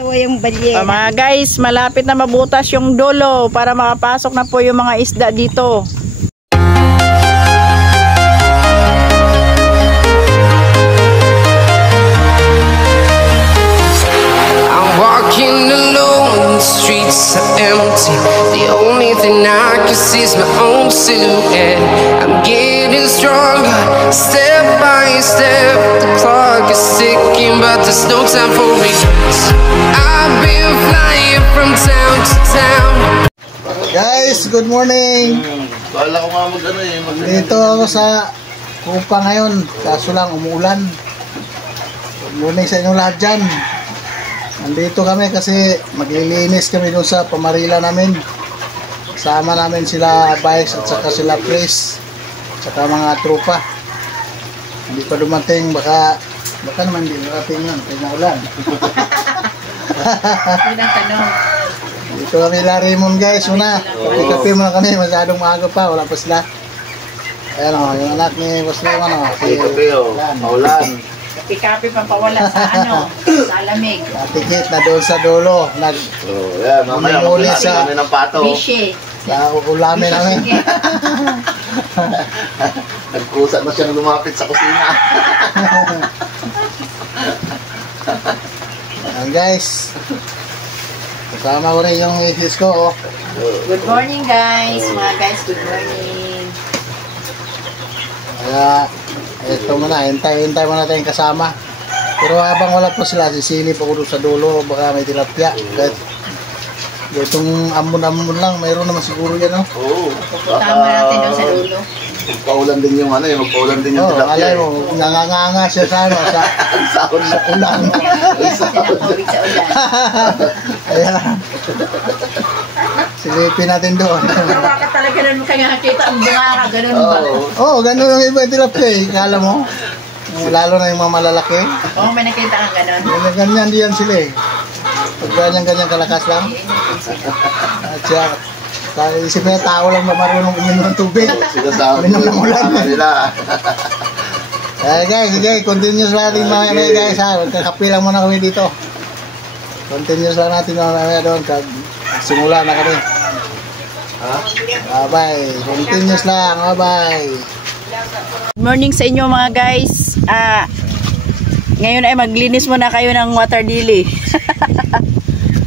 Yung balyena. Mga guys, malapit na mabutas yung dulo para makapasok na po yung mga isda dito. Walking alone, the streets are empty. The only thing I can see is my own silhouette. I'm getting stronger, step by step. The clock is ticking, but there's no time for regrets. I've been flying from town to town. Guys, good morning. Kala ko nga mag-ano eh. Dito ako sa Kupa ngayon, kaso lang umuulan. Good morning sa inyong lahat dyan. Nandito kami kasi maglilinis kami doon sa pamarila namin. Sama namin sila Bikes at saka sila Chris at saka mga tropa. Hindi pa dumating, baka naman hindi narating yun, kaya naulan. Dito kami Larimon guys, una. Kapi-kapi muna kami, masyadong maaga pa, wala pa sila. Ayan o, yung anak ni Boss Raymond o. Kapi o, maulan. Kapi-kapi pampawala sa sa lamig. Natikit na doon sa dulo. Yan, mamaya maglalaki kami ng pato. Bishi. Sa ulamin namin. Nagkusa na siyang lumapit sa kusina. Ayan guys. Kasama ko rin yung isis ko. Oh. Good morning guys. Mga guys, good morning. Kaya ito muna, hintay muna tayong kasama. Pero habang wala po sila, sisilip ako doon sa dulo, baka may tilapia. Kahit itong amon-amon lang, mayroon naman siguro yan, no? Oo. Tama natin doon sa dulo. Magpaulan din yung ano eh, magpaulan din yung Oo, tilapia. alay mo, nanganganga siya sa ano, sa ulan. Sinakawig sa ulan. Kaya, silipin natin doon. Baka talaga naman kaya nakita ang bunga, ganun ba? Oo, ganun yung iba yung tilapia eh, kala mo. Lalo na yung mga malalaki. Oo, may nakita kang ganun. Ganyan diyan sila eh. Pag ganyan kalakas lang. At siya, isip niya tao lang ba marunong uminom ng tubig. Sinasabi Uminom ng ulan. nila. Guys, sige, continuous natin mamaya guys ha. Magkakapi lang muna kami dito. Continuous lang natin mamaya doon. Simula na kami. Bye-bye. Continuous lang. Bye-bye. Good morning sa inyo mga guys. Ngayon ay maglinis muna kayo ng water lily.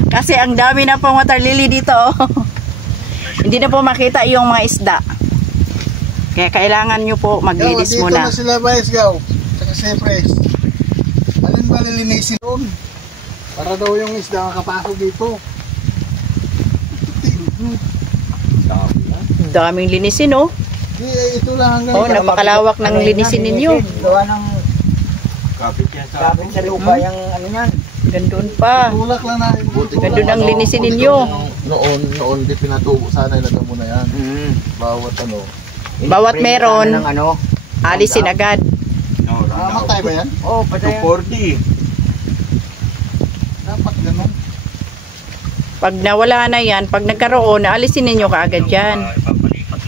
Kasi ang dami na pong water lily dito. Hindi na po makita yung mga isda. Kaya kailangan nyo po maglinis muna. Dito na sila guys, gaw. Saka siyempre. Alin ba lilinisin doon? Para daw yung isda makapasok dito. Daming linisin oh. Ito lang hanggang. Oh, napakalawak ng linisin ninyo. Gawa ng Kapit sa lupa yung ano yan. Gandun pa. tulak lang na. Gandun ang linisin ninyo. Noon di pinatubo sana ilagay mo na yan. Bawat ano. Bawat meron, Ng ano? alisin agad. Matay ba yan? Oh, patay. 240. Dapat ganun. Pag nawala na yan, pag nagkaroon, alisin ninyo kaagad yan.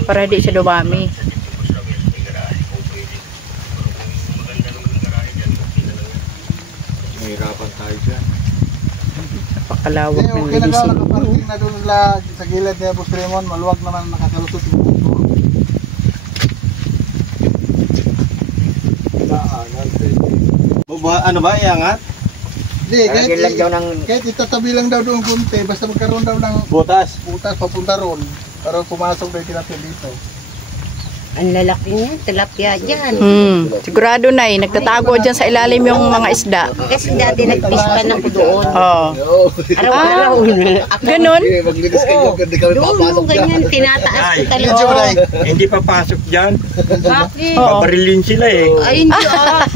Para di siya dumami. Mahirapan tayo dyan. Napakalawak ng Okay na daw, linisin. nakaparking na doon sa gilid ni Boss Raymond. Maluwag naman nakakalusot yung motor. Ano ba, iangat? Hindi, Lagyan lang daw ng kahit itatabi lang daw doon kunti, basta magkaroon daw ng Butas. butas papunta roon. Para pumasok daw yung tilapia dito. ang lalaki niya, tilapia dyan. Sigurado na eh, nagtatago dyan sa ilalim yung mga isda. Kasi dati nagpispan ako doon. Oh. Araw-araw. Ganun? Maglinis kayo, hindi kami Doon papasok mo ganyan, tinataas ko talaga. Hindi papasok dyan. Bakit? Oo. Barilin sila eh. Ay, hindi ah.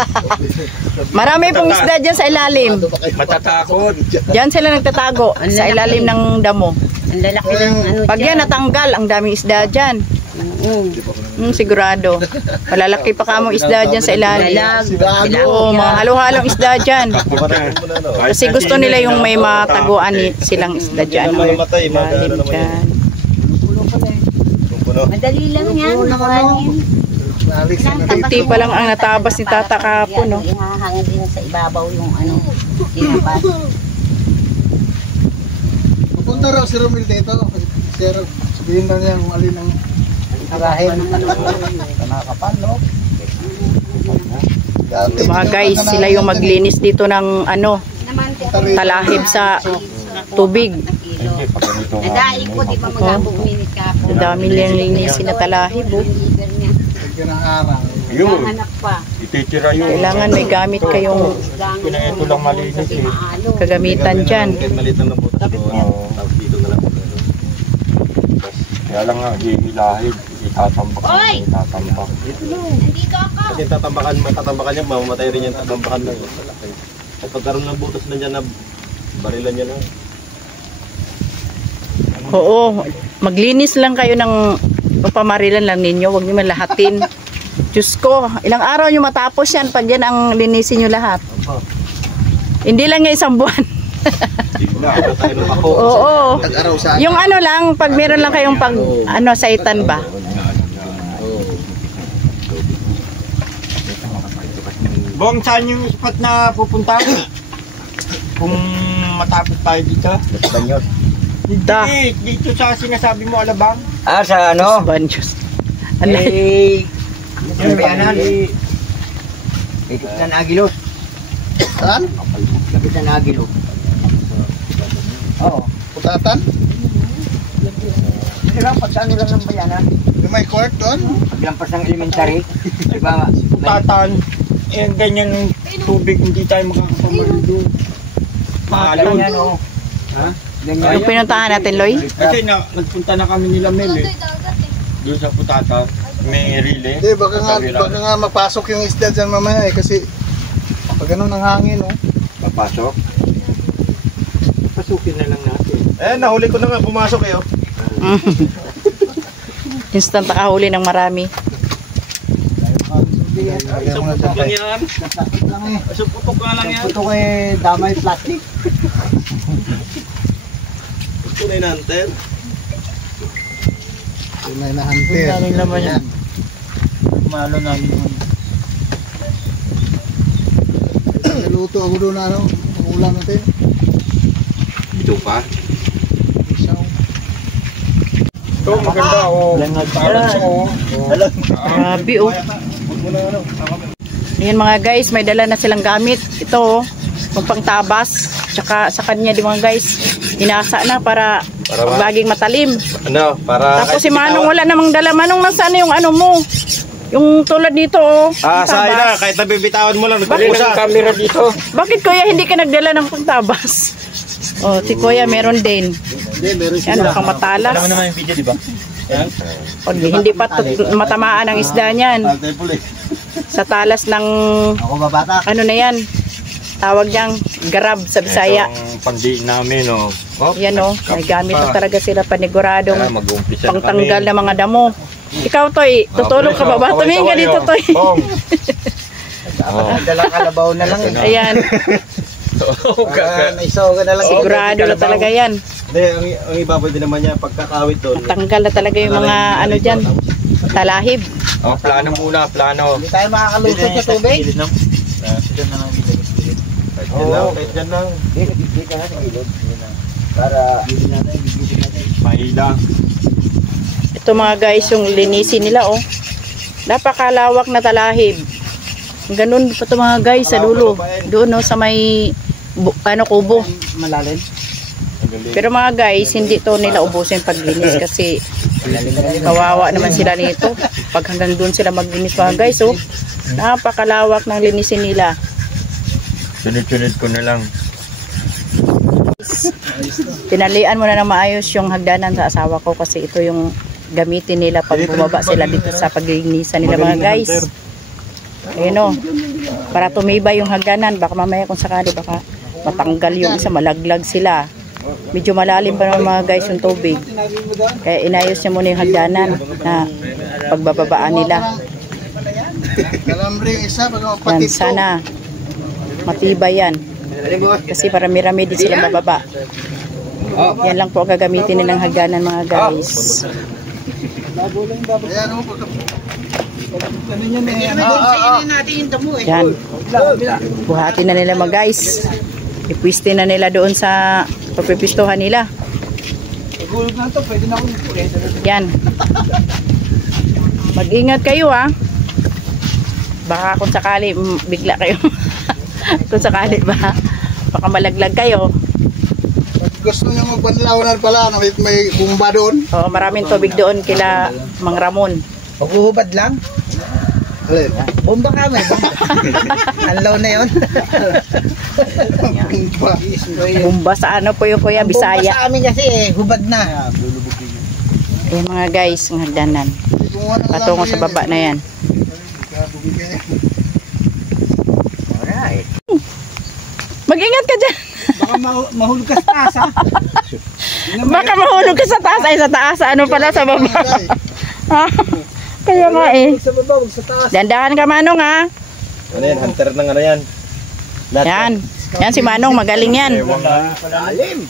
Marami pong isda dyan sa ilalim. Matatakot. Dyan sila nagtatago sa ilalim ng damo. Ang lalaki ng ano Pag yan natanggal, ang daming isda dyan. Sigurado. Malalaki pa kamong isda dyan sa ilalim. Oo, mga halo-halong isda dyan. Kasi gusto nila yung may mataguan silang isda dyan. Ilalim dyan. Madali lang yan. Nakahanin. Kunti pa lang ang natabas ni Tata kahapon, no? Ihahangin din sa ibabaw yung ano, tinapas. Punta raw si Romil dito. Sir, sabihin na niya kung alin ang tarahin. Nakakapal, no? Mga guys, sila yung maglinis dito ng ano, talahib sa tubig. Nadaig ko, di pa mag-abong minute ka po. Ang dami nilang linisin na talahib. Oh. Lagyan ng arang. Yun. Anak pa. Ititira yun. Kailangan may gamit kayong Ito lang malinis eh. kagamitan dyan. Maliit lang ng butas doon. Tapos dito na lang. Kaya lang nga, hihilahid. Itatambak. Oy! Itatambak. Nandito ako. Kasi tatambakan niya, mamamatay rin yung tatambakan lang. At pagkaroon ng butas na niya na barilan niya na. Oo, maglinis lang kayo ng pamarilan lang ninyo. Huwag niyo malahatin. Diyos ko, ilang araw nyo matapos yan pag yan ang linisin nyo lahat. Hindi lang nga isang buwan. Oo. Tag-araw sa Yung ano lang, pag meron lang kayong pag, ano, saitan ba? Bong, saan yung spot na pupuntahan? Kung matapos tayo dito? Banyot. Da. Hindi, dito sa sinasabi mo, Alabang. Ah, sa ano? Banjos. Ano? Eh, yung bayanan. Ikit na Aguilos. Saan? Ikit na Aguilos. Oo. Putatan? Hindi lang, pag saan lang ng bayanan. Yung may court doon? Paglampas ng elementary. Diba? Tatan, eh, ganyan ng tubig, hindi tayo makakapamali doon. Mahalon. Ganyan, oh. Ha? Yung pinuntahan natin, Loy? Kasi nagpunta na kami nila Mel eh. Doon sa Putata, may relay. Hindi, baka nga mapasok yung isda dyan mamaya eh. Kasi pag ganun ang hangin, oh. Papasok. Pasukin na lang natin. Eh, nahuli ko na nga, pumasok eh. Oh. Instant nakahuli ng marami. Isang putok lang yan. Lang eh. Isang putok lang yan. Ito ko eh, damay plastic. Ito na inantel. Yung may nahantir. Galing naman yan. Malo namin yun. Naluto ako doon ano. Ang ulam natin. Ito pa. Isaw. Ito, maganda oh. Balance oh. Grabe, oh. Ayan mga guys, may dala na silang gamit. Ito, oh, magpangtabas. Tsaka sa kanya, di mga guys, inasa na para laging matalim. Ano, para... Tapos si Manong wala namang dala. Manong, nasaan na yung ano mo? Yung tulad nito, oh. Sayang na, pangtabas. kahit nabibitawan mo lang. Bali ng camera dito. Bakit kuya hindi ka nagdala ng pangtabas? Oh, si kuya meron din. Yan, mukhang matalas. Alam mo naman yung video, di ba? Pag hindi pa matamaan ang isda niyan. Sa talas ng, Ako babata. ano na yan, tawag niyang garab sa Bisaya. Itong pandiin namin oh. Oh, Yan o, may gamit na talaga sila paniguradong mag-umpisa na pangtanggal ng mga damo. Ikaw, Toy, tutulong ka ba ba? Tumingin ka dito, Toy. Bong. Dalang kalabaw na lang. Ayan, Naisaw ka na lang. sigurado na talaga yan. Hindi, ang ibabaw din naman niya, pagkakawit doon. Tanggal na talaga yung mga ano dyan, talahib. Oh, plano muna, plano. Hindi tayo makakalusot sa tubig. Kahit dyan lang. Hindi ka na sa ilog. Para Mahila. Ito mga guys, yung linisin nila, oh. Napakalawak na talahib. Ganun pa ito mga guys, sa dulo. Doon, oh, sa may kubo. malalim. Pero mga guys, hindi to nila ubusin paglinis kasi kawawa naman sila nito. Pag hanggang doon sila maglinis mga guys, oh. Napakalawak ng linisin nila. Sunod-sunod ko na lang. Tinalian mo na ng maayos yung hagdanan sa asawa ko kasi ito yung gamitin nila pag bumaba sila dito sa paglinisan nila mga guys. Ayun, oh. Para tumibay yung hagdanan. Baka mamaya kung sakali baka matanggal yung isa, malaglag sila. Medyo malalim pa naman mga guys yung tubig. Kaya inayos niya muna yung hagdanan na pagbababaan nila. Kalamring isa, baga Yan, mapatid to. sana matibay yan. Kasi marami-rami din sila mababa. Yan lang po ang gagamitin nilang hagdanan mga guys. Ayan, oh, pagka... Ano yun eh? Yan. Buhatin na nila mga guys. Ipwiste na nila doon sa pagpipistuhan nila. Gulog na to, pwede na akong Yan. Mag-ingat kayo ha. Baka kung sakali bigla kayo. Kung sakali ba, baka malaglag kayo. Gusto niyo magpanlaunan pala, may bumba doon. Oo, maraming tubig doon kila Mang Ramon. Paghuhubad lang. Alin? Bomba kami, bomba. Anlaw na yun. Bumba. Bumba sa ano po yung Kuya, Bomba Bisaya. sa amin kasi hubad na. Eh mga guys, ng hagdanan. Patungo sa baba na yan. Alright. Mag-ingat ka dyan. Baka mahulog ka sa taas, ha? Baka mahulog ka sa taas. Ay, sa taas. Ano pala sa baba? Ha? Kaya nga eh. Sa baba, huwag sa taas. Dandahan ka Manong ha. Ano yan? Hunter ng ano yan? Yan. Yan si Manong, magaling yan. Lalim.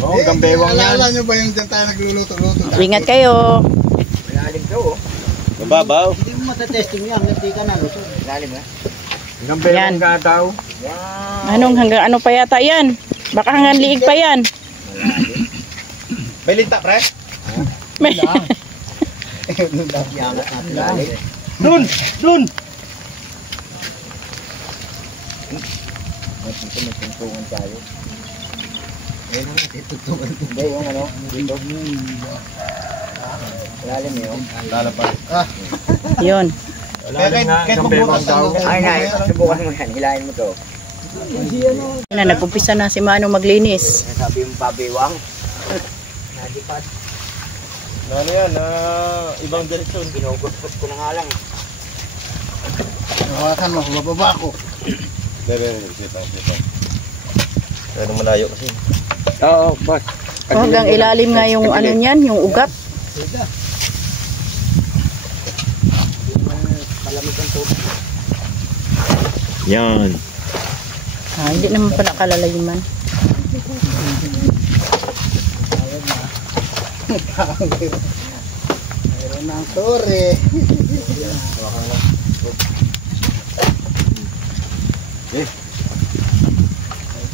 Oo, gambewang yan. Alala nyo ba yung dyan tayo nagluluto-luto? Ingat kayo. Lalim daw, oh. Mababaw. Hindi mo matatesting yan, hindi ka na lusog. Lalim, ha? Gambewang Yan. ka daw. Manong, hanggang ano pa yata yan? Baka hanggang liig pa yan. May linta, pre? May... Yangat natin lalim. Dun! Dun! May tuntungan tayo. Ayun na natin, tuntungan. Hindi, yung ano, dito. Lalim yun. Lalapag. Yun. Lalim nga, gambewang daw. Ay, nay, subukan mo yan. Hilahin mo to. Na, nag-umpisa na si Manong maglinis. Sabi mo pabiwang. Nadipat. Ano yan? Ibang direksyon. Ginugot-gut ko na nga lang. Hawakan mo, bababa ko. Bebe, sita. Kaya nung malayo kasi. Oo, boss. Oh, hanggang ilalim nga yung ano niyan, yung ugat. Malamig ang tubig. Yan. Ah, hindi naman pala kalalayiman. Meron ng sorry.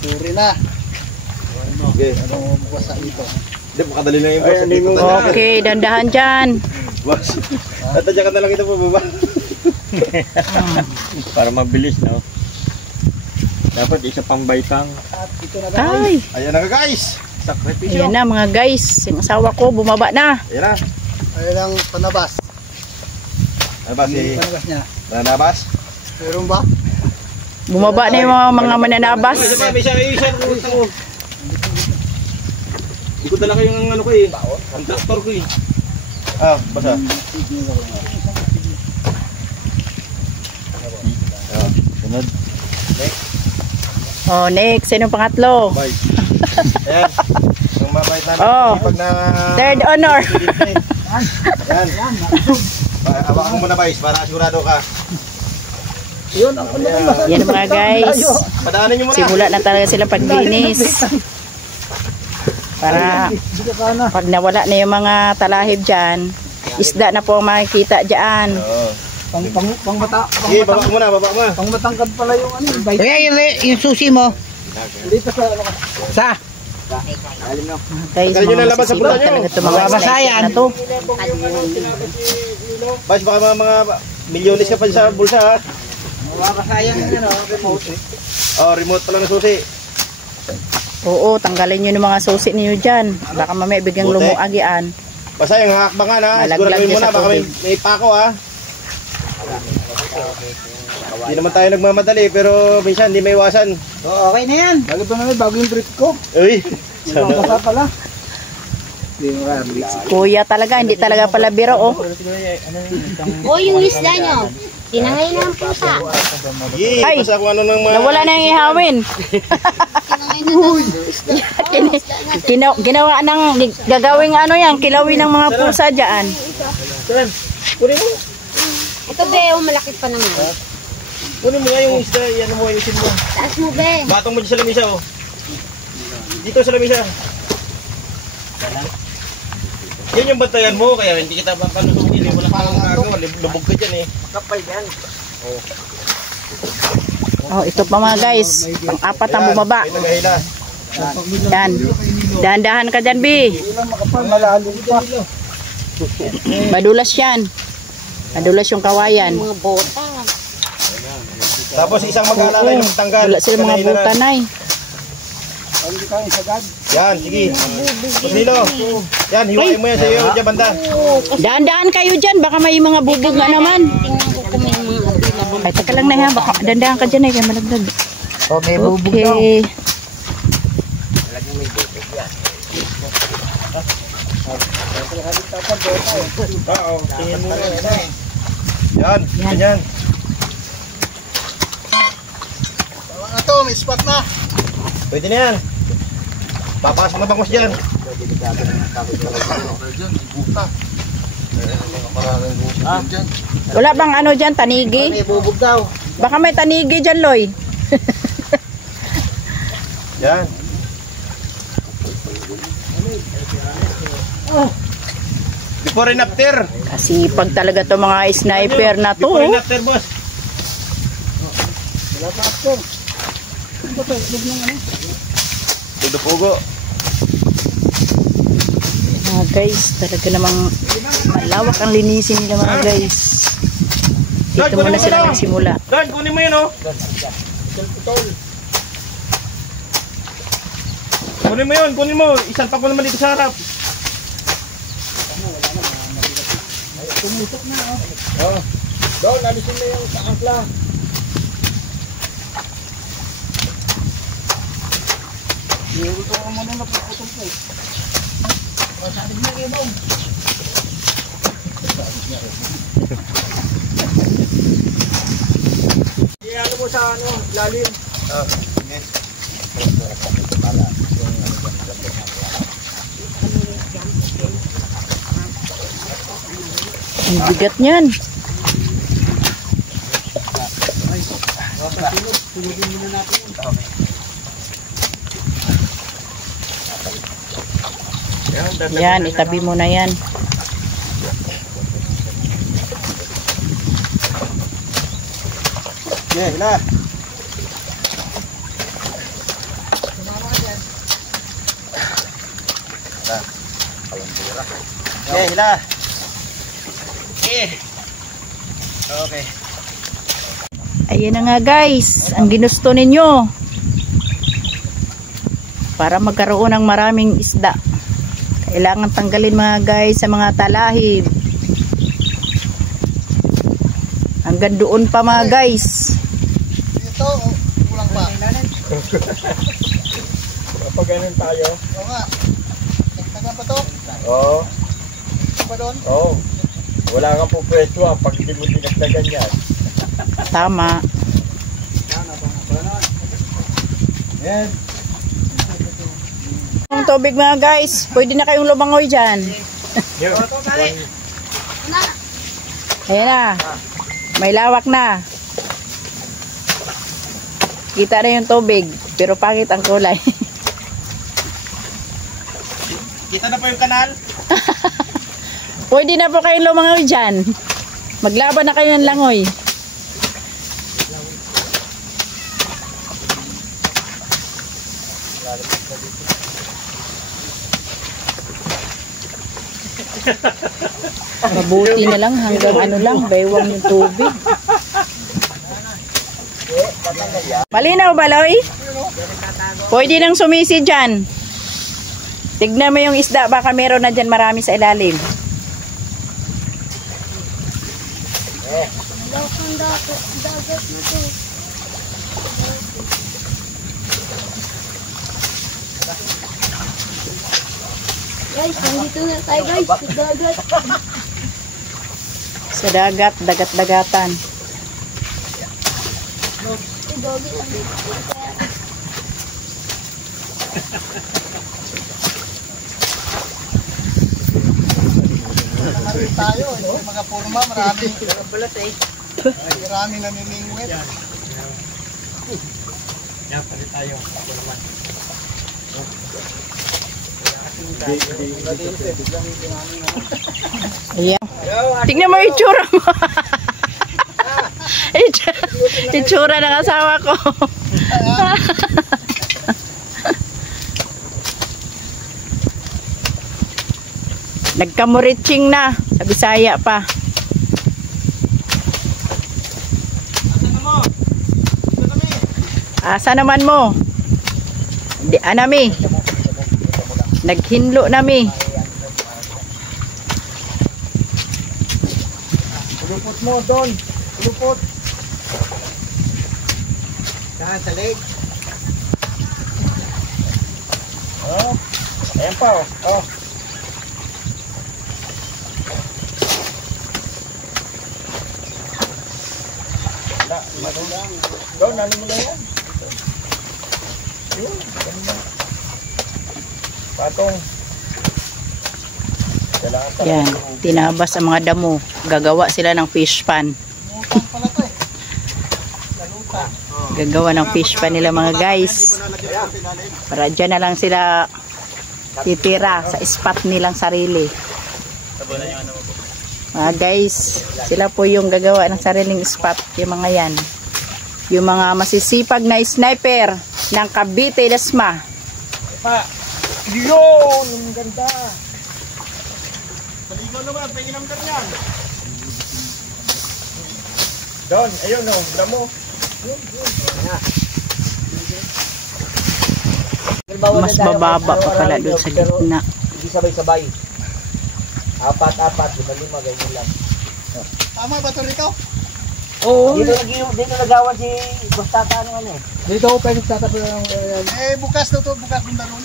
Sorry na. Okay. Ano bukas sa ito? Hindi, makadali lang yung boss. Ay, hindi mo- Okay, dandahan dyan. Boss. Tatadya ka na lang ito po, baba. Para mabilis, no? Dapat isa pang baitang. Ay, Ayan na ka, guys. Sakripisyo. ayan na mga guys. Yung asawa ko, bumaba na. Ayan na. Ayun ang panabas. Ano ba si Panabas niya. Nanabas? Meron ba? Bumaba na yung mga mananabas. Isa ko. Hindi ko dala kayong ano ko eh. Ang traktor ko eh. Ah, basa. Sunod. Oh, next. Sino pangatlo? Bye. Ayan. Ang mabait namin. Oh. Pag na... Third honor. Ayan. Hawakan mo muna, Vice, para sigurado ka. Yan mga guys. Padaanin nyo muna. Simula na talaga sila paglinis. Para pag nawala na yung mga talahib dyan, isda na po ang makikita dyan. Oo. Pang mata. Sige, baba mo na, baba mo. Pang matangkad pala yung ano. Kaya yung susi mo. Dito sa ano ka? Sa? Lalim no. Guys, Tanggalin nyo na mga laban sa masisipag bulsa nyo. talaga ito mga Mababasayan. na to. Vice, baka mga milyones ka pa sa bulsa ha. Mababasayang ano, remote. Oh, remote pala ng susi. Oo, tanggalin nyo ng mga susi niyo dyan. Baka mamaya biglang Buti. lumuagian. Basta yung hakbangan ha. Malaglag Siguraduhin niya mo na, sa baka tubig. may pako ha. Hindi naman tayo nagmamadali, pero minsan hindi may iwasan. So, okay na yan. Bago ito na bago yung brief ko. Uy, sana. Basa pala. Kuya talaga, hindi talaga pala biro oh. O, yung isda nyo. Tinangay na ang pusa. Yee, Ay, basta kung ano ng mga... Nawala na yung ihawin. Tinangay na daw. Ginawa ng gagawing ano yan, kilawin ng mga pusa dyan. Kunin mo. Ito, be, malaki pa naman. Kunin mo nga yung isda, yan mo, ayusin mo. Taas mo, be. Batong mo dyan sa lamisa oh. Dito sa lamisa. Yan yung bantayan mo, kaya hindi kita papalusugin eh. Wala kang gagawa, lubog ka dyan eh. Kapal yan. Oh, ito pa mga guys. Ang apat ang bumaba. May tagahila. Yan. Dahan-dahan ka dyan, B. Malalim pa. Madulas yan. Madulas yung kawayan. Mga bota. Tapos isang mag-aalala yung tanggal. Wala sila mga buta na eh. Yan, sige. Pusnilo. Yan, hiwain mo yan sa iyo dyan banda. Dahan-dahan kayo dyan. Baka may mga bubog nga naman. Tingnan ko kung may mga available. Ay, taka lang na yan. Baka dahan-dahan ka dyan eh. Kaya malagdag. Oh, may bubog daw. Okay. Yan, ganyan. Tama na to, may spot na. Pwede na yan. Papasok na bangos dyan. Wala bang ano dyan? Tanigi? May bubog daw. Baka may tanigi dyan, Loy. Yan. Before and after. Kasi pag talaga to mga sniper na to. Before and after, boss. Pugo-pugo. Mga guys, talaga namang malawak ang linisin nila mga guys. Dito muna sila nagsimula. Dan, kunin mo yun, oh. Kunin mo yun, kunin mo. Isang pa ko naman dito sa harap. Tumusok na, oh. Doon, alisin na yung kaangkla. Ito ko muna na pagputol ko eh. Masabi niya kayo daw. Ano mo sa ano, lalim? Ang bigat niyan. Yan, itabi mo na yan. Yeah, hila. Yeah, hila. Okay. Ayan na nga guys, ang ginusto ninyo. Para magkaroon ng maraming isda. Kailangan tanggalin mga guys sa mga talahib. Hanggang doon pa mga guys. Dito, kulang pa. Kapag ganun tayo. Oo nga. Nagtagan pa to? Oo. Ito ba doon? Oo. Wala kang po pwesto pag hindi mo dinagdagan yan. Tama. Yan. Ang tubig mga guys, pwede na kayong lumangoy dyan. Ayan na. May lawak na. Kita na yung tubig, pero pangit ang kulay. Kita na po yung kanal. Pwede na po kayong lumangoy dyan. Maglaban na kayo ng langoy. Mabuti na lang hanggang ano lang, baywang yung tubig. Malinaw ba, Loy? Pwede nang sumisi dyan. Tignan mo yung isda, baka meron na dyan marami sa ilalim. Dagat na to. Guys, nandito na tayo guys. Dagat. Sa dagat, dagat-dagatan. Dagat nandito. Marami tayo, mga purma, marami. Marami namimingwit. Yan, palit tayo. Ayan. Tingnan mo yung itsura mo. Itsura ng asawa ko. Nagkamuritsing na. Sa Bisaya pa. Asa naman mo? Di anami. Naghinlo nami. Lupot mo doon. Lupot. Saan sa leg? Oh. Ayan pa oh. Oh. Doon, ano mo na yan? Patong. Yan, tinabas ang mga damo. Gagawa sila ng fish pan. Gagawa ng fish pan nila mga guys. Para dyan na lang sila titira sa spot nilang sarili. Mga guys, sila po yung gagawa ng sariling spot. Yung mga yan. Yung mga masisipag na sniper ng Cavite Dasma. Yun! Ang ganda! Maligo naman, penginam ka yan. Doon, ayun o, damo. Mas bababa pa pala doon sa gitna. Hindi sabay-sabay. 4, 5, ganyan lang. Tama ba ito rito? Oo. Dito nagawan si Bustata ano eh. Dito ako pwede Bustata pa lang. Bukas na ito, bukas ng daron.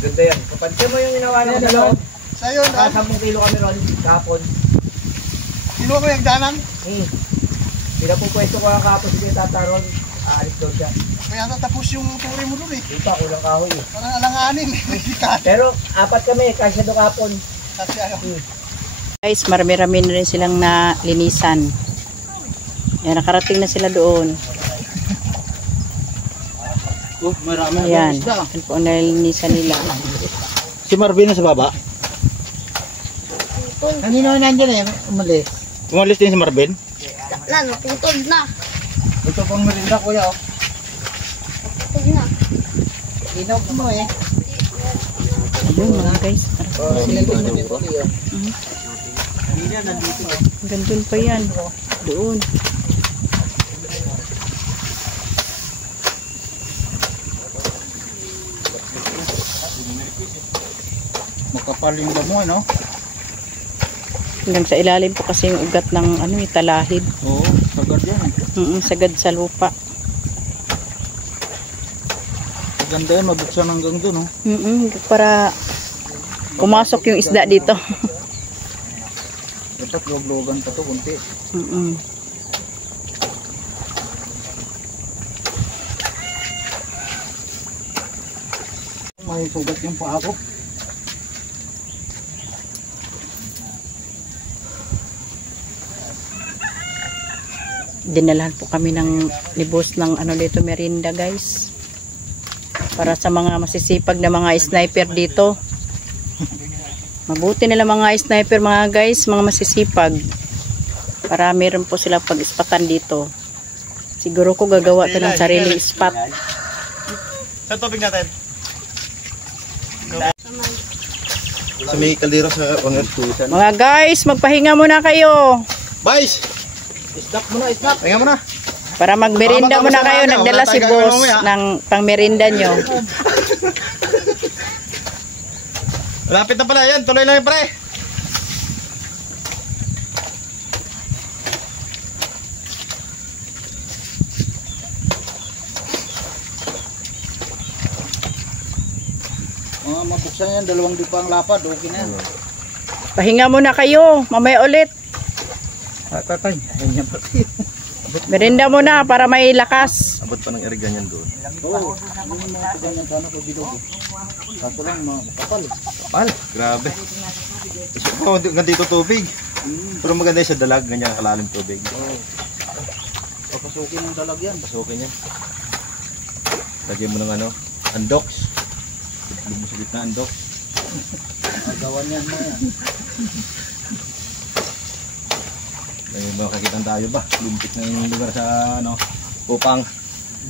Ganda yan. Kapansin mo yung ginawa ng dalawang. Sa'yo, Naka 10 kilo kami ron, kahapon. Kinuha ko yung danan. Pinapupwesto ko ang kahapon si Tata ron. Aalis daw siya. Kaya natapos yung turi mo dun eh. Di pa, kulang kahoy eh. Parang alanganin. Pero 4 kami, kasya doon kahapon. Kasi ano. Guys, marami-rami na rin silang nalinisan. Yan, nakarating na sila doon. Marami Ayan, yan po ang nalinisan nila. Si Marvin na sa baba? Kanino nandiyan eh, umalis. Umalis din si Marvin? Lan, putol na. Ito pang merinda kuya oh. Putol na. Inog mo eh. Ayun mga guys. Sinilin mo dito kuya. Gandun pa yan. Doon. Makapal yung damo, no? Hanggang sa ilalim po kasi yung ugat ng ano, talahib. Oo, sagad yan. Sagad sa lupa. Maganda yan, mabuksan hanggang dun, no? Para pumasok yung isda dito. Ito, log-logan pa to, kunti. May sugat yung paa ko. Dinalahan po kami ng libos ng ano dito, merinda guys. Para sa mga masisipag na mga sniper dito. Mabuti nila mga sniper mga guys, mga masisipag. Para meron po sila pag-ispatan dito. Siguro ko gagawa ito ng sariling spot. Sa tubig natin. Sa may kaldero sa pangertusan. Mga guys, magpahinga muna kayo. Boys! Stop mo na, stop. Pahinga mo na. Para magmerinda muna kayo. Nagdala si boss ng pangmerinda nyo. Malapit na pala yan. Tuloy lang yung pre. Mabuksan yan, 2 dipang lapad, okay na. Pahinga muna kayo. Mamaya ulit. Tatay, ayun niya pati. Merinda muna para may lakas. Abot pa ng irigan yan doon. Oo, ano yung mga ganyan sana ko dito. Kaso lang, makapal. Kapal? Grabe. So, dito tubig. Pero maganda yung sa dalag, ganyan kalalim tubig. Papasukin ng dalag yan. Pasukin yan. Lagyan mo ng ano, andox. Lagyan mo sa gitna andox. Magawan yan mo yan. May makakitang tayo ba? Lumpit na yung lugar sa ano, upang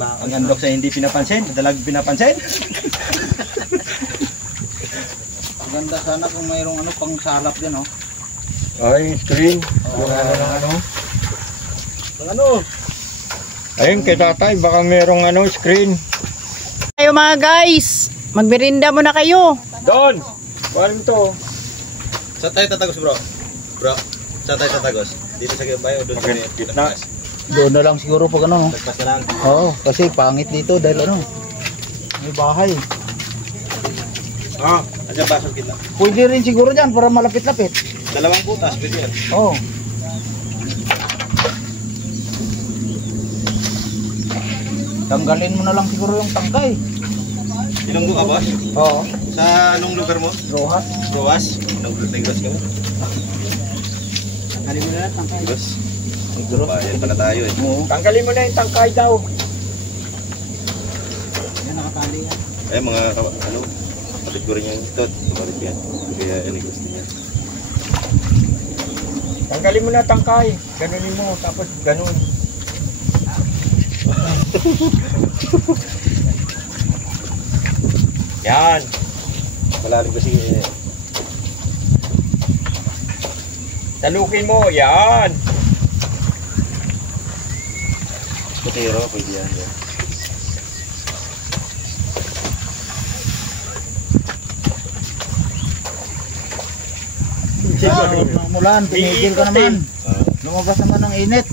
ang andox ay hindi pinapansin, dalag pinapansin. Maganda sana kung mayroong ano pang salap din, oh. Ay, screen. Ano? Ayun kay tatay, baka merong screen. Kayo mga guys, magmerinda muna kayo. Doon! Paano to? Saan tayo tatagos, bro? Bro, saan tayo tatagos? Dito sa bayo o doon sa Gitna. Doon na lang siguro pag ano. Lagpas na lang. Oo, kasi pangit dito dahil ano. May bahay. Andiyan ba sa kita? Pwede rin siguro dyan para malapit-lapit. Dalawang butas, pwede yan. Oo. Tanggalin mo na lang siguro yung tangkay. Ilonggo ka, boss? Oo. Sa anong lugar mo? Rohat. Roas? Negros ka mo? Tanggalin mo na lang tangkay. Negros? Bayan pala tayo eh. Oo. Tanggalin mo na yung tangkay daw. Yan nakatali yan. Eh, mga kapatid ko rin yung ito. Kapatid ko yan. Kaya Negros din yan. Tanggalin mo na tangkay. Ganunin mo, tapos ganun. Yan. Malalim kasi eh. Talukin mo, yan. Putero, pwede yan. Mulan, pinigil ka naman. Lumabas naman ng init.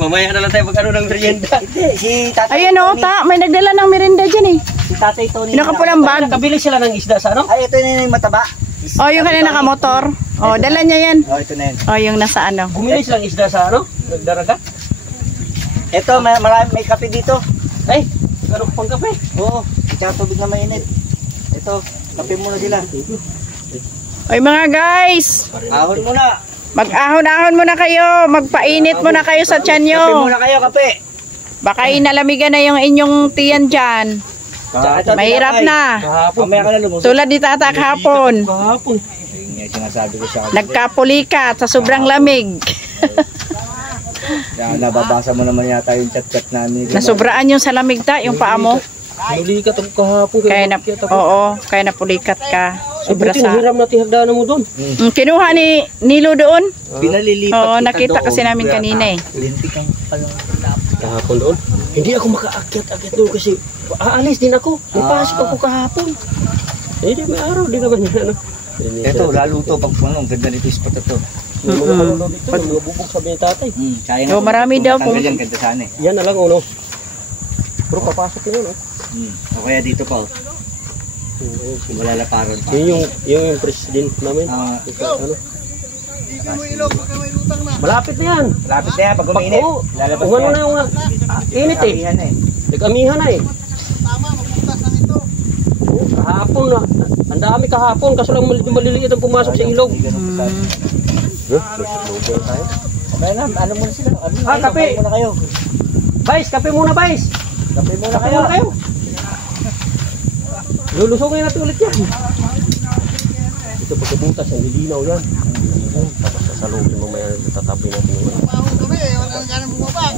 Mamaya na lang tayo mag-ano ng merienda. Si Tatay Ayan o, may nagdala ng merinda dyan eh. Si Tatay Tony. Pinakapulang bag. Nakabili sila ng isda sa ano? Ay, ito na yung mataba. O, yung kanina nakamotor. O, dala niya yan. Oh, ito na yun. O, yung nasa ano. Bumili silang isda sa ano? Nagdaraga? Ito, may kape dito. Ay, meron pang kape. Oo, tsaka tubig na mainit. Ito, kape muna sila. Oy mga guys, Ahon muna. mag-ahon-ahon muna kayo. Magpainit muna kayo sa tiyan nyo. Kape muna kayo, kape. Baka inalamigan na yung inyong tiyan dyan. Mahirap na. Mamaya ka na lumusot. Tulad ni Tata kahapon. Kahapon. Yung sinasabi ko sa Nagkapulikat sa sobrang lamig. nababasa mo naman yata yung chat-chat namin. Nasubraan yung sa lamig ta, yung paa mo. Nulikat ang kahapon. Kaya napulikat ka. Sobra sa. Hiram natin hagdanan mo doon. Kinuha ni Nilo doon. Pinalilipat Oo, kita nakita doon. kasi namin kanina eh. Lintik ang kahapon doon. Hindi ako makaakyat-akyat doon kasi aalis din ako. May pasok ako kahapon. Hindi, may araw din naman yan. Ito, lalo to pag ang ganda nito spot ito. Pag bubog sabi ni tatay. So, marami daw po. Tanggal yan, ganda sana eh. Yan na lang uno. Pero papasok na yun eh. O kaya dito pa oh. Malalaparan pa. Yun yung president namin. Ano? Malapit na yan. Malapit na yan pag uminit. Lalabas na na yung init eh. Nag-amihan na eh. Tama, magbutas lang ito. Kahapon na. Ang dami kahapon kaso lang maliliit ang pumasok sa ilog. Okay na, ano muna sila? Kape. Muna kayo. Vice, kape muna, Vice. Kape muna kayo. Lulusogin natin ulit yan. Ito pagkabutas, ang lilinaw yan. Tapos sasalugin mo maya, tatabi natin yung Pahong kami, walang ganang bumabag.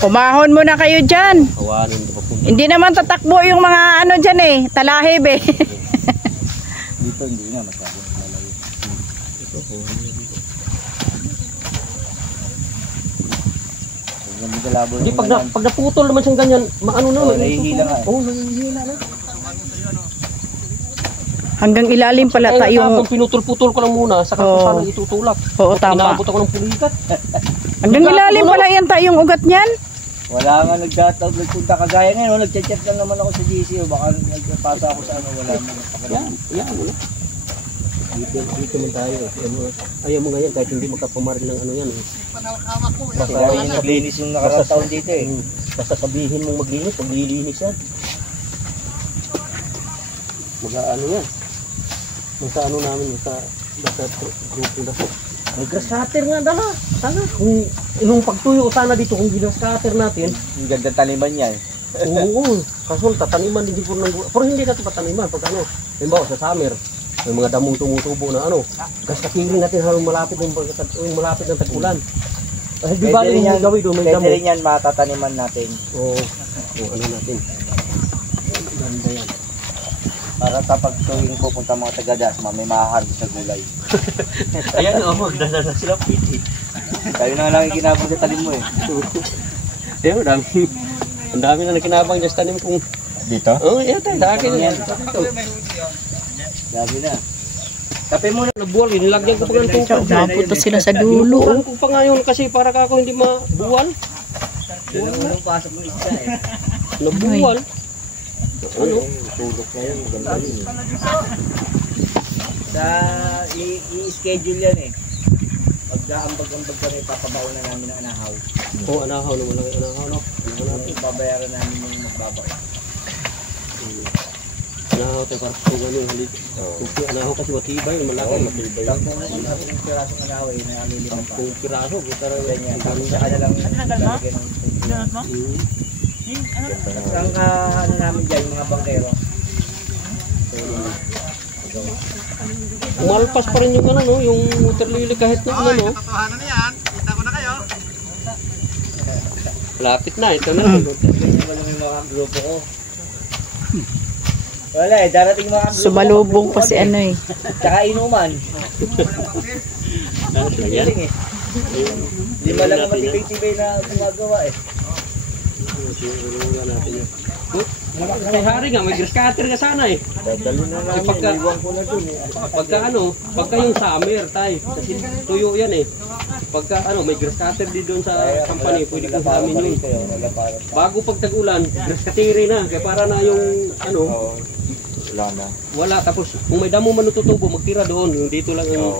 Umahon muna kayo dyan. kawanin. Hindi naman tatakbo yung mga ano dyan eh. Talahib eh. Dito hindi nga masyadong malayo. Hindi, pag naputol naman siyang ganyan, maano na. Nahihila nga. Oo, nahihila na. Hanggang ilalim pala tayong... Pinutol-putol ko lang muna, saka ko sana itutulak. Oo, tama. Pinabot ako ng pulikat. Hanggang ilalim pala yan tayong ugat niyan. Wala nga nagtatawag, nagpunta kagaya ngayon. Nagchat-chat lang naman ako sa GC. Baka nagpasa ako sa ano, wala naman. Yan, wala. Dito man tayo. Ayaw mo ngayon kahit hindi makapamaril ng ano yan. Basta yung naglinis yung nakaraang taon dito eh. Basta sabihin mong maglinis, maglilinis yan. Mag-ano yan. Sa ano namin, sa grupo na po. May grass cutter nga dala. Sana. Kung nung pagtuyo sana dito, kung grass cutter natin. Ang ganda taniman yan. Oo. Kaso tataniman din po ng... Pero hindi natin pataniman. Pag ano, halimbawa sa summer, may mga damong tumutubo na ano. Grass cutting natin habang malapit ng tag-ulan. Kasi di ba rin yung gawin doon, may damo. Pwede rin yan matataniman natin. Oo. O ano natin. Ganda yan. Para kapag tuwing pupunta mga taga-Dasma, may makaharvest sa gulay. Ayan o, magdala na sila piti. Tayo na lang ikinabang sa talim mo eh. Ayan, ang dami na nakinabang dyan sa tanim kong... Dito? Oo, yan tayo, sa akin yan. Dami na. Kape mo na. Nabuwal, nilagyan ko pa ng tupad. Umabot pa sila sa dulo. Nabuwal ko pa ngayon kasi para kako hindi mabuwal. Unang pasok ng isda eh. Nabuwal. Ano? Tulok na yun, maganda yun eh. Sa i-schedule yan eh. Pagka-ambag-ambag kami, papabaw na namin ng anahaw. Oo, anahaw naman lang. Anahaw no? Babayaran namin yung magbabaw. Anahaw tayo para sa gano'n. Kung anahaw kasi matibay, malaki. Matibay. Ang pirasong anahaw eh, na aliliman pa. Kung piraso, buta rin Ganyan. Saka na lang lalagyan ng ang ano namin dyan, yung mga bangkero. Umalpas pa rin yung ano, no? Yung water lily kahit na ano. Totohanan na yan. Kita ko na kayo. Lapit na, ito na. Wala yung mga grupo ko. Wala eh, darating mga grupo. Sumalubong pa si ano eh. Tsaka inuman. Ano sila yan? Galing eh. Lima lang ang matibay-tibay na gumagawa eh. May hari nga, may grass cutter ka sana eh. Dadali na namin, iwan ko na dun eh. Pagka yung summer tay, kasi tuyo yan eh. Pagka may grass cutter din doon sa company, pwede ko sa amin yun. Bago pag tag-ulan, grass cutter na, kaya para na yung Wala na. wala. Tapos kung may damo man natutubo, magtira doon. Yung dito lang yung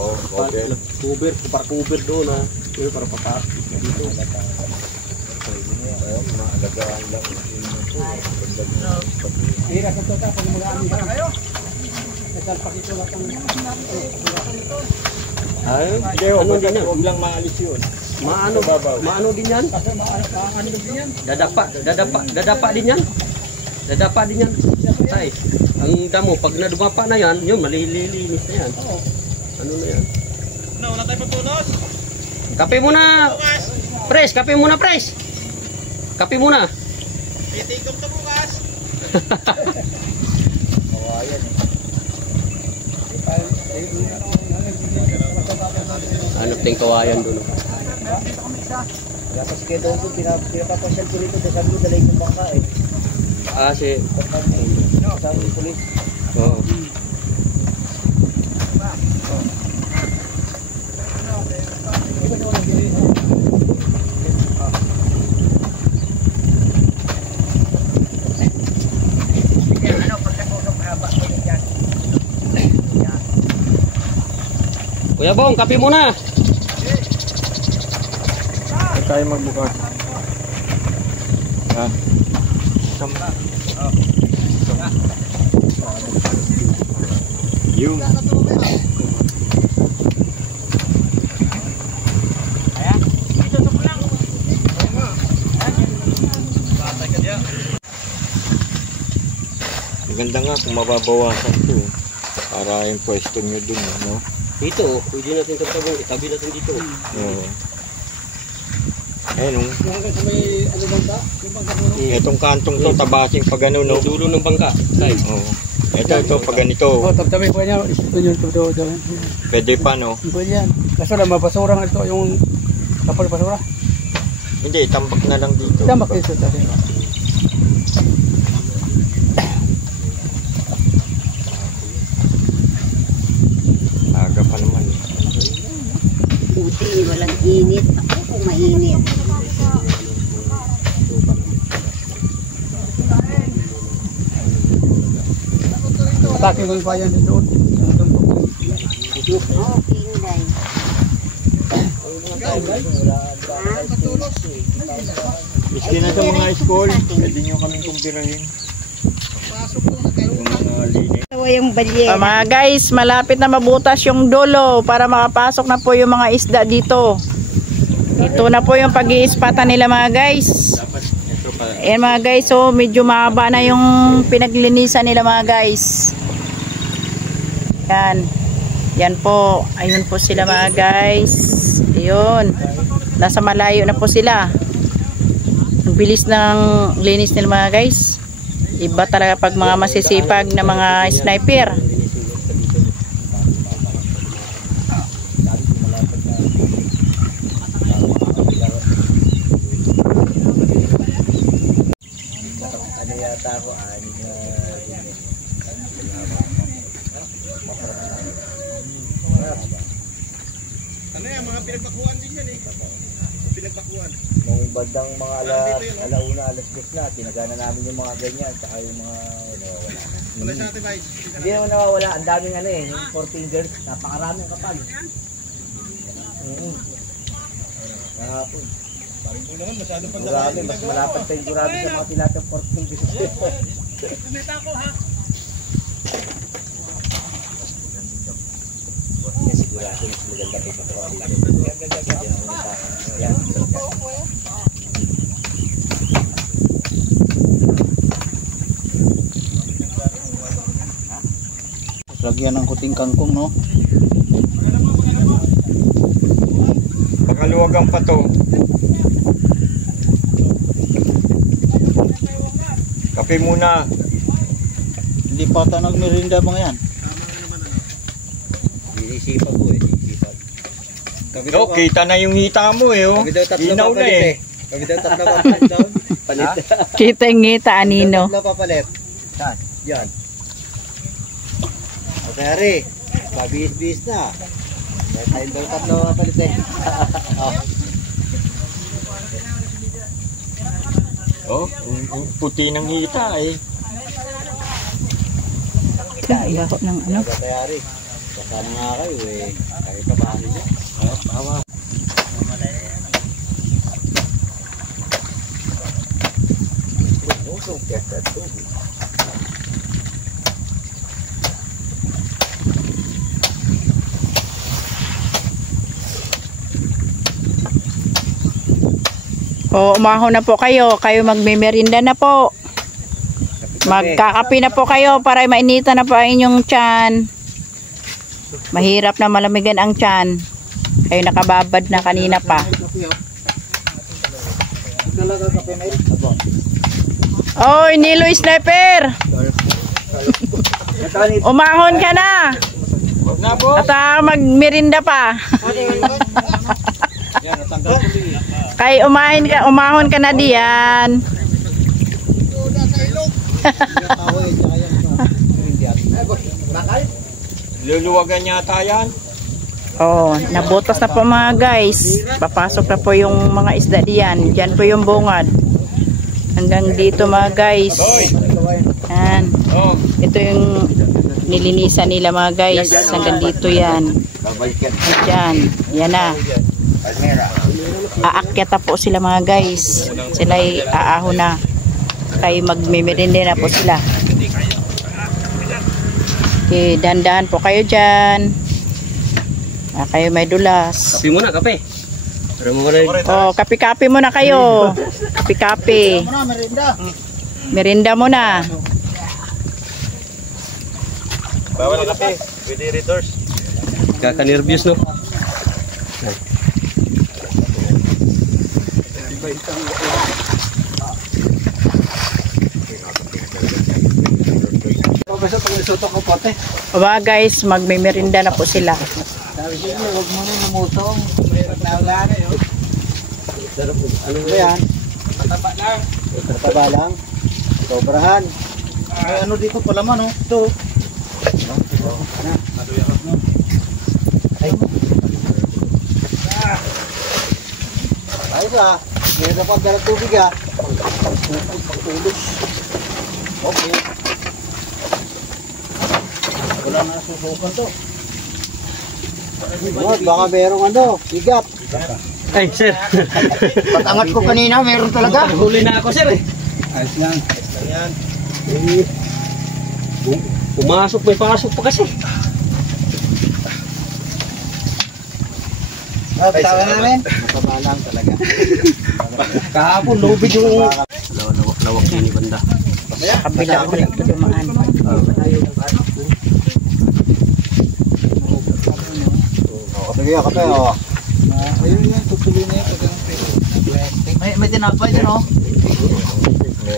cover doon ha. Yung para papas dito. Alagaan lang. Tira sa tota pag mag-aami ka kayo. Kasal pakito lang ang Ay, ano din yan? Huwag lang maalis yun. Maano din yan? ano din yan? Dadapa din yan. Dadapa din yan. Tay, ang damo, pag nadumapa na yan, yun, malililinis na yan. Ano na yan? Wala tayo pagtunos. Kape muna! Pres, kape muna, pres! Kape muna! Itigom to bukas. Ano ting kawayan doon? Kaya sa schedule ko, pinapapasyal ko rito. Sabi ko, dalay ng bangka eh. Si... Sabi ko ulit. Oo. Kuya Bong, kape muna. Tayo magbukas. Ha? Yung maganda nga kung mababawasan ito para yung pwesto nyo dun, no? Dito, pwede natin kapagong itabi natin dito. Oo. Ayun, May ano bangka? Yung bangka mo. itong kantong to, tabasing pag ano, no? Dulo ng bangka. Tay. Oo. Ito, pag ganito, Tabi po niya. Ito yun. pwede pa, no? Pwede yan. Kaso lang, mapasura nga ito yung kapal pasura. Hindi, tambak na lang dito. Damak ito tabi. Aga pa naman. Buti, walang init. Ako kung mainit. Atakin ko yung bayan din doon. Oh, Inday. Miski na sa mga school, pwede nyo kaming kumpirahin. Yung mga linis. Ito yung balye. Mga guys, malapit na mabutas yung dulo para makapasok na po yung mga isda dito. Ito na po yung pag-iispatan nila mga guys. Ayan mga guys, so medyo mahaba na yung pinaglinisan nila mga guys. Yan. Yan po. Ayun po sila mga guys. Ayun. Nasa malayo na po sila. Ang bilis ng linis nila mga guys. Iba talaga pag mga masisipag na mga sniper. Ano yan, mga pinagbakuan din yan eh. Pinagbakuan. Nung bandang mga alauna, alas 10 na, tinagana namin yung mga ganyan, saka yung mga nawawala na. Wala sa natin, Vice. Hindi naman nawawala, ang daming ano eh, yung 4 fingers, napakaraming kapal. Nakapon. Parang po naman, masyado pang Gurabe, mas malapad tayong gurabe sa mga tilatang 4 fingers. Kumita ko ha. Sigurado, mas maganda po sa mga dito. Yan. Lagyan ng kuting kangkong, no? Pakaluwagang pa to. Kape muna. Hindi pa ata nagmerinda mga yan. Inisipag ko eh, inisipag. No, kita na yung hita mo eh, oh. Inaw na eh. Kami daw tatlo papalit doon. Palit. Kita yung ngita, Anino. Tatlo papalit. Saan? Yan. Okay, Hari. Mabihis-bihis na. May tayo daw tatlo papalit eh. Oh, puti ng hita eh. Laho ng ano. Okay, Hari. Kasana nga kayo eh. Kayo pa ba niya? Tawa. O, umahon na po kayo. Kayo magmimerinda na po. Magkakape na po kayo para mainitan na po ang inyong tiyan. Mahirap na malamigan ang tiyan. Kayo nakababad na kanina pa. Oy, Nilo Sniper! Umahon ka na! At magmerinda pa. Kay umahon ka na diyan. Luluwagan yata yan. Oh, nabutas na po mga guys. Papasok na po yung mga isda diyan. Diyan po yung bungad. Hanggang dito mga guys. Yan. Ito yung nilinisan nila mga guys. Hanggang dito yan. Diyan. Yan na. Aakyat na po sila mga guys. Sila ay aahon na. Kaya magmimirinde na po sila. Okay, dandahan po kayo dyan. Kayo may dulas. Kape muna, kape. Oh, kape-kape muna kayo. Kape-kape. Merinda muna. Bawal ang kape. Pwede readers. Kaka-nervous no? Aba guys, magmimerinda na po sila. Sabi siya, huwag mo na lumusong. Naulan. Ano ba yan? Pataba lang. Pataba lang? Sobrahan. Ay, ano dito pala man, oh. Ito. Ay. Ayos ah. Ngayon na pagdala tubig ah. Pagtulos. Okay. Wala na susukan to. Baka merong ano, bigat. Ay, sir. Pag-angat ko kanina, meron talaga. Huli na ako, sir eh. Ayos lang. Ayan. Pumasok, may pasok pa kasi. Tawa namin. Masama lang talaga. Kahapon, lubid yung... Lawak yun ni banda. Kabila ko ito dumaan. Sige, kape oh. Ayun yan, tutuloy na yan. May tinapay din oh.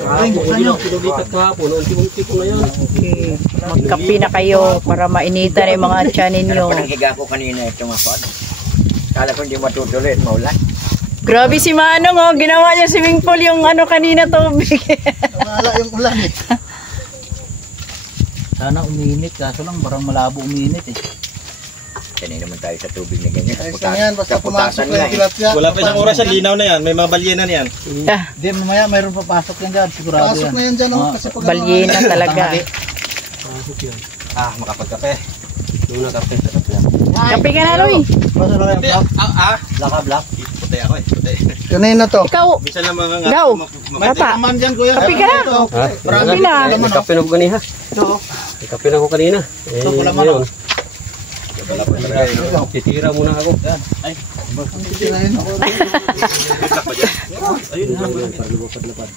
Buksan nyo. Pinulikat kahapon. Unti-unti ko na yan. Okay. Magkape na kayo para mainitan yung mga tiyan ninyo. Higa ko kanina ito mapod. Kala ko hindi matutuloy at maulan. Grabe si Manong, oh. Ginawa niya swimming pool yung ano kanina tubig. Wala yung ulan eh. Sana uminit, kaso lang parang malabo uminit eh. Sanay naman tayo sa tubig na ganyan. Ayos lang yan, basta pumasok na yung eh. tilapia. Wala pa isang oras yan, linaw na yan. May mga balyenan yan. Ah, Hindi, mamaya mayroon papasok yan dyan, sigurado Pasok yan. na yan dyan, oh. Ah, Kasi pag balyena talaga. Pasok yan. Makapagkape. Doon na kape. Kape ka na, Roy. Basta na yung black. Black. Puti ako eh. Puti. kanina to. Ikaw, Bisa lang mga Gaw. Bata. Naman dyan kuya. Kape ka na. Ha? Kape na. May kape na ko kanina. May kape na ko kanina. Ito pala man, ngayon. Titira muna ako. Sirain ako. Ayun. Para lumapad-lapad.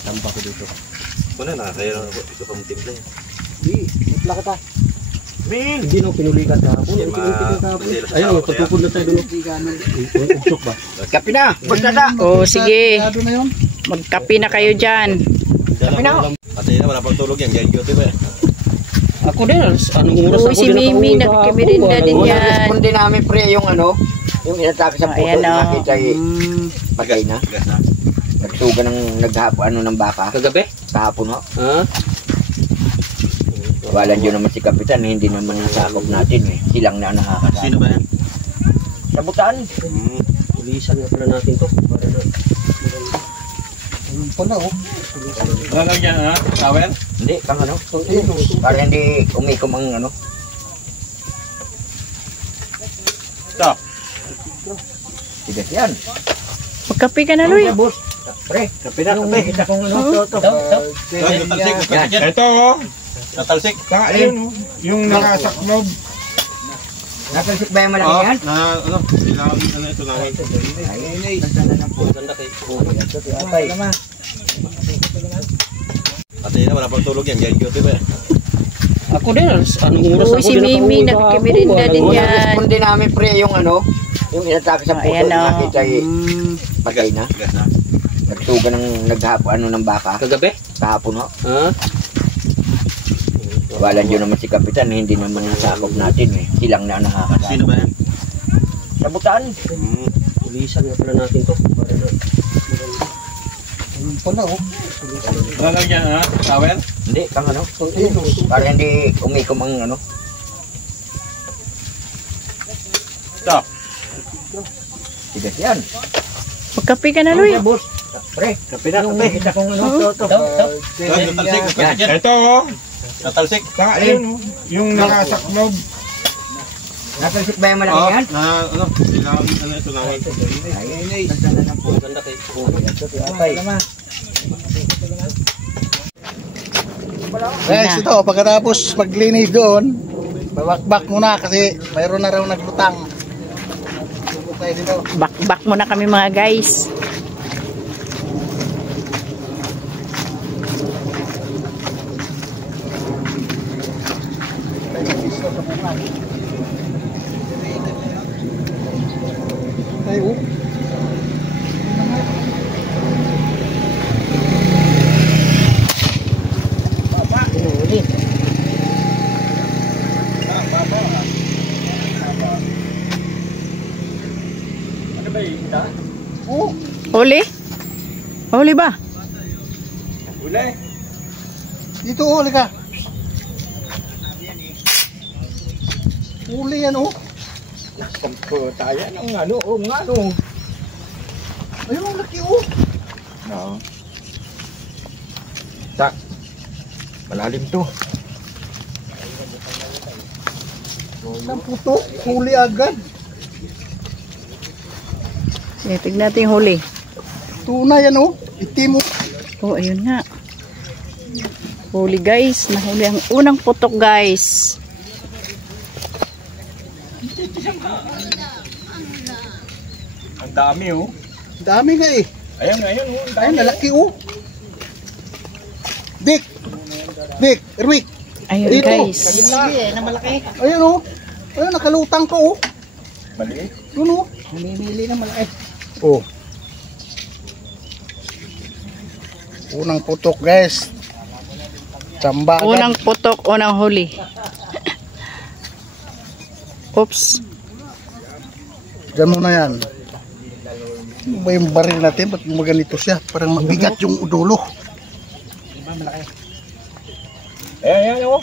Tampa ko dito. Kuna na, kaya na ito pang timpla. Hindi na pinulikat kahapon. Unti-unti ko kahapon. Ayun, magpatupod na tayo doon. Ugsok ba? Kapi na! Basta na! Oh, sige. Sarado na yun. Magkape na kayo dyan. Kape na! Kasi na, wala pang tulog yan. Gaya guilty ba eh. Ako din, anong oras Uy, ako si din Mimi, nakauwi nagkimirinda kahapon. din yan. Responde namin pre yung ano, yung inatake sa puso, Ayan, oh. nakita patay na. Gas na. Nagsuga ng naghapo, ano ng baka, Kagabi? kahapon ho. Ha? Wala dyan naman si Kapitan, hindi naman nasakop natin eh. Silang na nakakasama. Sino ba yan? Sabutan! Pulisan nga pala natin to. Para na. Ayun pala, oh. Wala yan ha? Tawel? Hindi, pang ano? Para hindi umikom ang ano. Stop. Tigas yan. Magkape ka na, Roy. Pre, Kape na, kape. kita kong ano. Natalsik. Ito oh. Natalsik. Ayun oh. Yung nakasaklob. Natalsik ba yung malaki yan? Na ano? Kailangan ano ito naman. Maganda kayo. Kasi na, wala pang tulog yan. Gaya guilty ba eh. Ako din, anong oras Uy, ako si din Mimi, nakauwi kahapon. nagkimirinda din Wala. yan. Responde namin pre yung ano, yung inatake sa puso, Ayan, oh. nakita patay na. Gas na. Nagsuga ng naghapo, ano ng baka, Kagabi? kahapon ho. Ha? Wala dyan naman si Kapitan, hindi naman nasakop natin eh. Silang na nakakasama. Sino ba yan? Sabutan! Pulisan nga pala natin to. Para na. Ayun pala, oh. Wala yan ha? Tawel? Hindi, pang ano? Para hindi umikom ang ano. Stop. Tigas yan. Magkape ka na, Roy. Pre, Kape na, kape. kita kong ano. Natalsik. Yan. Ito oh. Natalsik. Ayun oh. Yung nakasaklob. Natalsik ba yung malaki yan? Na ano? Kailangan ano ito naman. Maganda kayo. Guys, ito, pagkatapos maglinis doon, babakbak muna kasi mayroon na raw naglutang. Subok tayo dito. Back muna kami mga guys. Ay, oh. Huli? Huli ba? Dito, oh, halika. Huli yan, oh. Tayo ng ano, ano. Ayun, ang laki, oh. No. Tak. Malalim to. Ang puto, huli agad. Sige, tignan natin yung huli. Tuna yan, oh. Itim, oh. Oh, ayun nga. Huli guys. Nahuli ang unang putok guys. Ang dami oh. Dami nga, eh. Ayun, ayun oh. Ayun, lalaki, oh. Dick. Erwin. Ayun Dito. guys. Ayun, oh. Ayun, nakalutang ko, oh. Maliit. Yun, oh. Namimili ng malaki. Oh. Unang putok guys. Tsamba agad. Unang putok, unang huli. Oops. Diyan muna yan. Ano ba yung baril natin? Ba't maganito siya? Parang mabigat yung udulo. Ayan, ayan, oh.